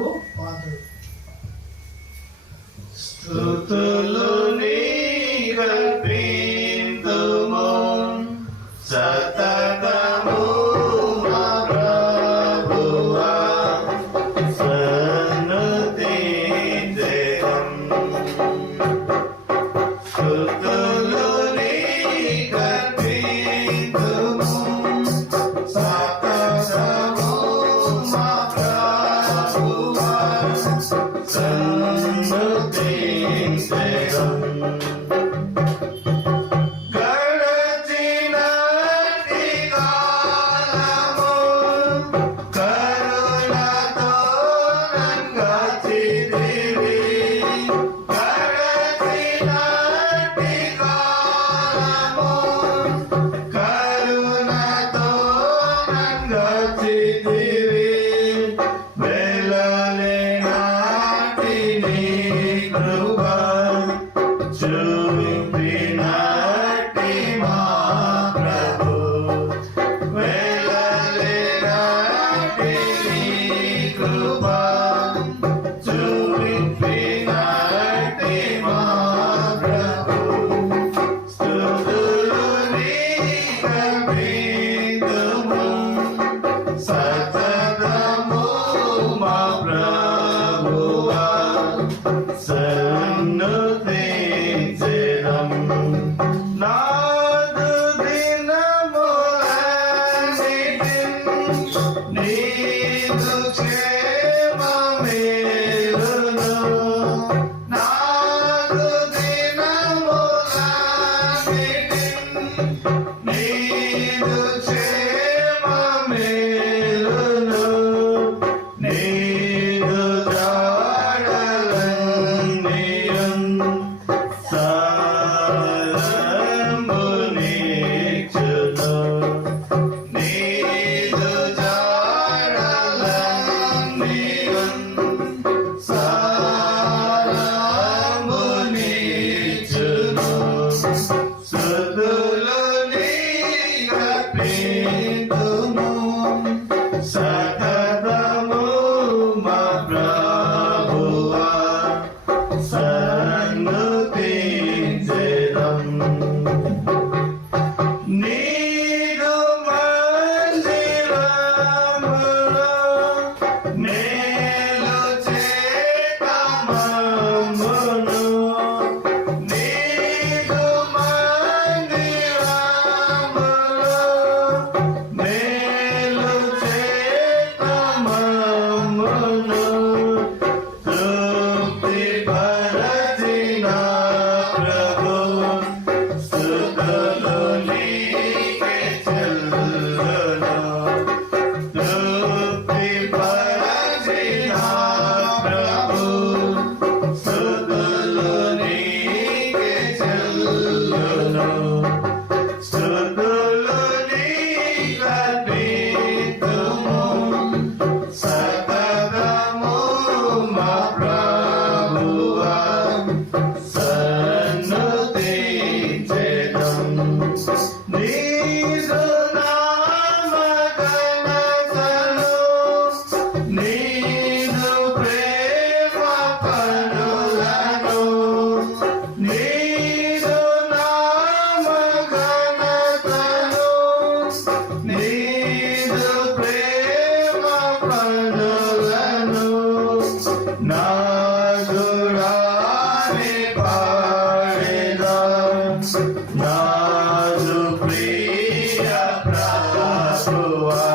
loucado. sail. pra tua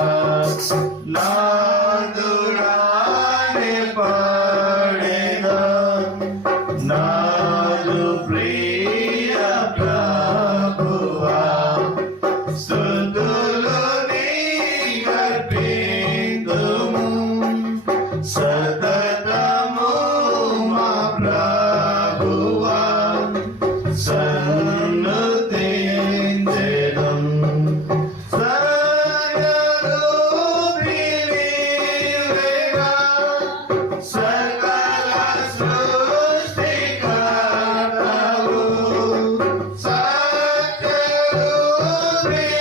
Salve!